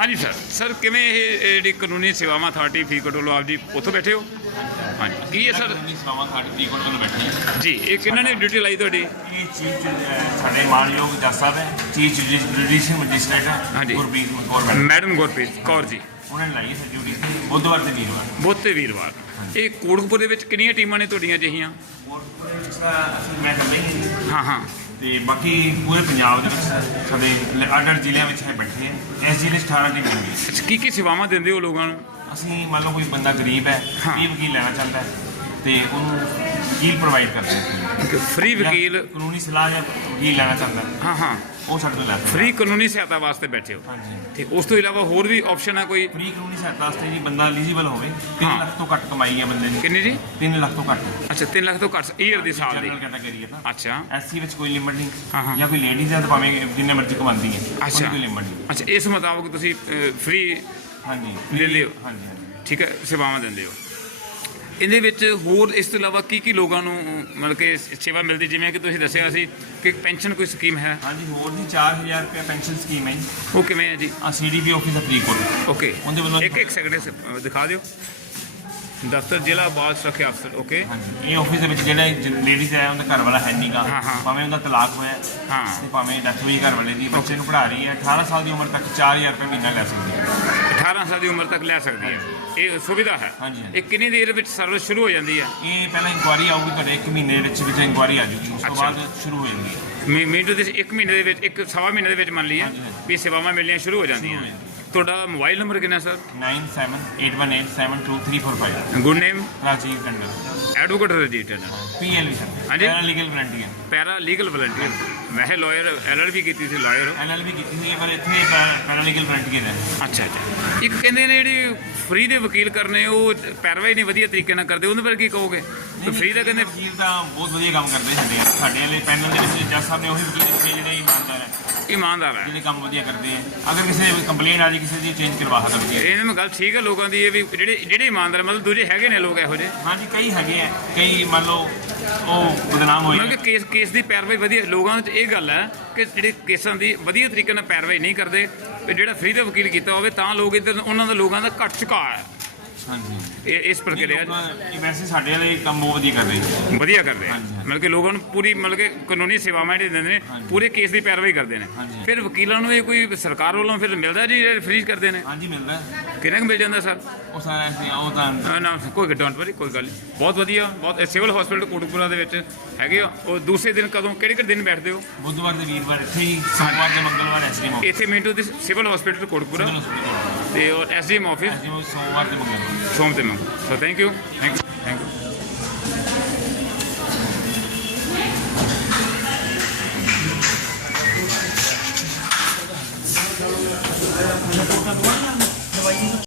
ਹਾਂਜੀ sir. Sir ਕਿਵੇਂ ਇਹ ਜਿਹੜੀ ਕਾਨੂੰਨੀ ਸੇਵਾਵਾਂ ਅਥਾਰਟੀ ਫਰੀਦਕੋਟ ਵੱਲੋਂ ਆਪ ਜੀ ਉੱਥੋਂ ਬੈਠੇ ਹੋ? ਹਾਂਜੀ। ਕੀ ਹੈ ਸਰ? ਕਾਨੂੰਨੀ ਸੇਵਾਵਾਂ ਸਾਡੀ ਫਰੀਦਕੋਟ ਵੱਲੋਂ ਬੈਠੀ ਹੈ। ਜੀ ਇਹ ਕਿਹਨਾਂ ਨੇ ਡਿਊਟੀ ਲਾਈ ਤੁਹਾਡੀ? ਇਹ ਚੀਫ ਸਾਡੇ ਮਾਨਯੋਗ ਜੱਜ ਸਾਹਿਬ ਹੈ chief judicial magistrate Gurpreet Kaur madam. Gurpreet Kaur ji. ਉਹਨਾਂ ਨੇ ਲਾਈ ਸਰ ਡਿਊਟੀ ਬੁੱਧਵਾਰ ਤੇ ਵੀਰਵਾਰ। ਬੁੱਧ ਤੇ ਵੀਰਵਾਰ। ਇਹ ਕੋਟਕਪੁਰ ਦੇ ਵਿੱਚ ਕਿੰਨੀਆਂ ਟੀਮਾਂ ਨੇ ਤੁਹਾਡੀਆਂ ਅਜਿਹੀਆਂ? ਕੋਟਪੁਰ ਵਿੱਚ ਤਾਂ ਅਸੀਂ ਮੈਂ ਲਈ ਹਾਂ ਹਾਂ। ਤੇ ਬਾਕੀ ਪੂਰੇ ਪੰਜਾਬ ਦੇ ਵਿੱਚ ਸਾਡੇ ਅੱਡ-ਅੱਡ ਜ਼ਿਲ੍ਹਿਆਂ ਵਿੱਚ ਹੈ ਬੈਠੇ ਹੈ। ਇਸ ਜ਼ਿਲ੍ਹੇ 'ਚ 18 ਟੀਮਾਂ ਨੇ ਕੀ ਕੀ ਸੇਵਾਵਾਂ ਦਿੰਦੇ ਹੋ ਲੋਕਾਂ ਨੂੰ? ਅਸੀਂ ਮੰਨ ਲਓ ਕੋਈ ਬੰਦਾ ਗਰੀਬ ਹੈ ਹਾਂ। ਵੀ ਵਕੀਲ ਲੈਣਾ ਚਾਹੁੰਦਾ ਹੈ ਤੇ ਉਹਨੂੰ ਵਕੀਲ ਪ੍ਰੋਵਾਈਡ ਕਰਦੇ ਹਾਂ ਫ੍ਰੀ ਵਕੀਲ ਕਾਨੂੰਨੀ ਸਲਾਹ ਜਾਂ ਵਕੀਲ ਲੈਣਾ ਚਾਹੁੰਦਾ। ਹੈ, ਹਾਂ। ਹਾਂ ਉਹ ਸਾਡੇ ਤੋਂ ਲੈ ਸਕਦਾ। ਫ੍ਰੀ ਕਾਨੂੰਨੀ ਸਹਾਇਤਾ ਵਾਸਤੇ ਬੈਠੇ ਹੋ। ਹਾਂਜੀ। ਤੇ ਉਸ ਤੋਂ ਇਲਾਵਾ ਹੋਰ ਵੀ ਆਪਸ਼ਨ ਹੈ ਕੋਈ? ਫ੍ਰੀ ਕਾਨੂੰਨੀ ਸਹਾਇਤਾ ਵਾਸਤੇ ਜੀ ਬੰਦਾ ਐਲੀਜੀਬਲ ਹੋਵੇ 3 ਹਾਂ। ਲੱਖ ਤੋਂ ਘੱਟ ਕਮਾਈ ਹੈ ਬੰਦੇ ਦੀ। ਕਿੰਨੇ ਜੀ? 3 ਲੱਖ ਤੋਂ ਘੱਟ। ਅੱਛਾ 3 ਲੱਖ ਤੋਂ ਘੱਟ ਈਅਰ ਦੀ ਸਾਲ ਦੀ। ਜਨਰਲ ਕੈਟਾਗਰੀ ਹੈ ਨਾ ਅੱਛਾ। ਐਸਸੀ ਵਿੱਚ ਕੋਈ ਲਿਮਟ ਨਹੀਂ। ਹਾਂ, ਹਾਂ। ਜਾਂ ਕੋਈ ਲੇਡੀਜ਼ ਹੈ ਤਾਂ ਭਾਵੇਂ ਜਿੰਨੇ ਮਰਜ਼ੀ ਕਮਾਉਂਦੀ ਹੈ ਉਹਦੀ ਅੱਛਾ। ਕੋਈ ਲਿਮਟ ਨਹੀਂ। ਅੱਛਾ ਇਸ ਮੁਤਾਬਕ ਤੁਸੀਂ ਫ੍ਰੀ ਹਾਂਜੀ। ਹੋ। ਹਾਂਜੀ ਹਾਂਜੀ। ਠੀਕ ਹੈ ਸੇਵਾਵਾਂ ਦਿੰਦੇ ਹੋ। ਇਹਦੇ ਵਿੱਚ ਹੋਰ ਇਸ ਤੋਂ ਇਲਾਵਾ ਕੀ ਕੀ ਲੋਕਾਂ ਨੂੰ ਮਤਲਬ ਕਿ ਸੇਵਾ ਮਿਲਦੀ? ਜਿਵੇਂ ਕਿ ਤੁਸੀਂ ਦੱਸਿਆ ਸੀ ਕਿ ਪੈਨਸ਼ਨ ਕੋਈ ਸਕੀਮ ਹੈ? ਹਾਂਜੀ ਹੋਰ ਦੀ 4000 ਰੁਪਏ ਪੈਨਸ਼ਨ ਸਕੀਮ ਹੈ ਜੀ। ਉਹ ਕਿਵੇਂ ਹੈ ਜੀ? ਆ ਸੀਡੀਪੀ ਆਫਿਸ ਦਾ ਫਰੀਦਕੋਟ ਓਕੇ। ਉਹਦੇ ਵੱਲੋਂ- ਇੱਕ ਇੱਕ ਸੈਕਿੰਡ ਸ- ਦਿਖਾ ਦਿਓ। ਦਫ਼ਤਰ ਜ਼ਿਲ੍ਹਾ ਬਾਲ ਸੁਰੱਖਿਆ ਅਫਸਰ ਓਕੇ। ਹਾਂਜੀ ਇਹ ਆਫਿਸ ਦੇ ਵਿੱਚ ਜਿਹੜੇ ਲੇਡੀਜ਼ ਹੈ ਉਹਦਾ ਘਰ ਵਾਲਾ ਹੈ ਨਹੀਂਗਾ ਹਾਂ, ਹਾਂ। ਭਾਵੇਂ ਉਹਦਾ ਤਲਾਕ ਹੋਇਆ ਹੈ, ਭਾਵੇਂ ਡੈਥ ਹੋਈ ਘਰ ਵਾਲੇ ਦੀ ਬੱਚੇ ਨੂੰ ਪੜ੍ਹਾ ਰਹੀ ਹੈ 18 ਸਾਲ ਦੀ ਉਮਰ ਤੱਕ 4000 ਰੁਪਏ ਮਹੀਨਾ ਲੈ ਸਕਦੀ ਹੈ। 18 ਸਾਲ ਦੀ ਉਮਰ ਤੱਕ ਲੈ ਸਕਦੀ ਹੈ। ਇਹ ਸੁਵਿਧਾ ਹੈ। ਹਾਂਜੀ, ਹਾਂਜੀ। ਇਹ ਕਿੰਨੀ ਦੇਰ ਵਿੱਚ ਸਰਵਿਸ ਸ਼ੁਰੂ ਹੋ ਜਾਂਦੀ ਹੈ? ਇਹ ਪਹਿਲਾਂ ਇਨਕੁਆਰੀ ਆਊਗੀ ਤੁਹਾਡੇ 1 ਮਹੀਨੇ ਦੇ ਵਿੱਚ ਵਿੱਚ ਇਨਕੁਆਰੀ ਆ ਜਾਊਗੀ ਉਸ ਤੋਂ ਅੱਛਾ। ਬਾਅਦ ਸ਼ੁਰੂ ਹੋ ਜਾਂਦੀ ਹੈ। ਮੀ- ਮੀਟਰ ਦੇ ਇੱਕ ਮਹੀਨੇ ਦੇ ਵਿੱਚ ਇੱਕ ਸਵਾ ਮਹੀਨੇ ਦੇ ਵਿੱਚ ਮੰਨ ਲਈਏ ਹਾਂਜੀ, ਹਾਂਜੀ। ਵੀ ਸੇਵਾਵਾਂ ਮਿਲਣੀਆਂ ਸ਼ੁਰੂ ਹੋ ਜਾਂਦੀਆਂ। ਹੋ ਤੁਹਾਡਾ ਮੋਬਾਈਲ ਨੰਬਰ ਕਿੰਨਾ sir 9781872345 good name Rajeev Tandon advocate registered PLV sir ਹਾਂਜੀ। Para legal volunteer para legal volunteer ਮੈਂ ਲਾਇਰ ਐਲਐਲਬੀ ਕੀਤੀ ਸੀ ਲਾਇਰ ਐਲਐਲਬੀ ਕੀਤੀ ਸੀ ਪਰ ਇੱਥੇ ਪੈਰਾ ਲੀਗਲ ਵਲੰਟੀਅਰ ਹੈ। ਅੱਛਾ ਅੱਛਾ। ਇੱਕ ਕਹਿੰਦੇ ਨੇ ਜਿਹੜੀ ਫ੍ਰੀ ਦੇ ਵਕੀਲ ਕਰਨੇ ਉਹ ਪੈਰਵਾਈ ਨਹੀਂ ਵਧੀਆ ਤਰੀਕੇ ਨਾਲ ਕਰਦੇ ਉਹਦੇ ਬਾਰੇ ਕੀ ਕਹੋਗੇ? ਫ੍ਰੀ ਦਾ ਕਹਿੰਦੇ ਵਕੀਲ ਤਾਂ ਬਹੁਤ ਵਧੀਆ ਕੰਮ ਕਰਦੇ ਸਾਡੇ ਸਾਡੇ ਵਾਲੇ ਪੈਨਲ ਦੇ ਵਿੱਚ ਜੱਜ ਸਾਹਿਬ ਨੇ ਉਹੀ ਵਕੀਲ ਜਿਹੜੇ ਇਮਾਨਦਾਰ ਹੈ ਇਮਾਨਦਾਰ ਹੈ ਜਿਹੜੇ ਕੰਮ ਵਧੀਆ ਕਰਦੇ ਆ। ਅਗਰ ਕਿਸੇ ਦੀ ਕੰਪਲੇਂਟ ਆ ਜੀ ਕਿਸੇ ਦੀ ਚੇਂਜ ਕਰਵਾ ਸਕਦੇ ਆ। ਇਹਨਾਂ ਨੂੰ ਗੱਲ ਠੀਕ ਹੈ ਲੋਕਾਂ ਦੀ ਇਹ ਵੀ ਜਿਹੜੇ ਜਿਹੜੇ ਇਮਾਨਦਾਰ ਮਤਲਬ ਦੂਜੇ ਹੈਗੇ ਨੇ ਲੋਕ ਇਹੋ ਜਿਹੇ। ਹਾਂਜੀ ਕਈ ਹੈਗੇ ਆ। ਕਈ ਮੰਨ ਲਓ ਉਹ ਬਦਨਾਮ ਹੋਏ ਮਤਲਬ ਕਿ ਕੇਸ ਕੇਸ ਦੀ ਪੈਰਵਾਈ ਵਧੀਆ ਲੋਕਾਂ 'ਚ ਇਹ ਗੱਲ ਹੈ ਕਿ ਜਿਹੜੇ ਕੇਸਾਂ ਦੀ ਵਧੀਆ ਤਰੀਕੇ ਨਾਲ ਪੈਰਵਾਈ ਨਹੀਂ ਕਰਦੇ ਤੇ ਜਿਹੜਾ ਫ੍ਰੀ ਦਾ ਵਕੀਲ ਕੀਤਾ ਹੋਵੇ ਤਾਂ ਲੋਕ ਇੱਧਰ ਉਹਨਾਂ ਦਾ ਲੋਕਾਂ ਦਾ ਘੱਟ ਝੁਕਾਅ ਹੈ ਹਾਂਜੀ। ਇਹ ਇਸ ਪ੍ਰਕਿਰਿਆ 'ਚ ਇਹ ਵੈਸੇ ਸਾਡੇ ਵਾਲੇ ਕੰਮ ਬਹੁਤ ਵਧੀਆ ਕਰਦੇ ਜੀ ਵਧੀਆ ਕਰਦੇ ਆ ਹਾਂਜੀ, ਹਾਂਜੀ। ਮਤਲਬ ਕਿ ਲੋਕਾਂ ਨੂੰ ਪੂਰੀ ਮਤਲਬ ਕਿ ਕਾਨੂੰਨੀ ਸੇਵਾਵਾਂ ਜਿਹੜੇ ਦਿੰਦੇ ਨੇ ਹਾਂਜੀ। ਪੂਰੇ ਕੇਸ ਦੀ ਪੈਰਵਾਈ ਕਰਦੇ ਨੇ। ਹਾਂਜੀ। ਫਿਰ ਵਕੀਲਾਂ ਨੂੰ ਇਹ ਕੋਈ ਸਰਕਾਰ ਵੱਲੋਂ ਫਿਰ ਮਿਲਦਾ ਜੀ ਫ੍ਰੀ ਕਰਦੇ ਨੇ? ਹਾਂਜੀ ਮਿਲਦਾ। ਹੈ। ਕਿੰਨਾ ਕੁ ਮਿਲ ਜਾਂਦਾ ਸਰ? ਉਹ ਸਾਰਾ ਐਸੇ ਉਹ ਤਾਂ ਨਾ ਨਾ ਕੋਈ ਡੋਂਟ ਵਰੀ ਕੋਈ ਗੱਲ ਨਹੀਂ। ਬਹੁਤ ਵਧੀਆ ਬਹੁਤ ਸਿਵਲ ਹਸਪੀਟਲ ਕੋਟਕਪੂਰਾ ਦੇ ਵਿੱਚ ਹੈਗੇ ਆ। ਉਹ ਦੂਸਰੇ ਦਿਨ ਕਦੋਂ ਕਿਹੜੇ ਕਿਹੜੇ ਦਿਨ ਬੈਠਦੇ ਹੋ? ਬੁੱਧਵਾਰ ਤੇ ਵੀਰਵਾਰ ਇੱਥੇ ਹੀ ਸੋਮਵਾਰ ਤੇ ਮੰਗਲਵਾਰ ਐਸਡੀਐਮ ਇੱਥੇ ਮਿੰਟੂ ਦੇ ਸਿਵਲ ਹਸਪੀਟਲ ਕੋਟਕਪੂਰਾ। ਤੇ ਐਸਡੀਐਮ ਆਫਿਸ ਸੋਮਵਾਰ ਤੇ ਮੰਗਲਵਾਰ ਸੋਮ ਤੇ ਮੰਗੋ। So thank you thank you thank you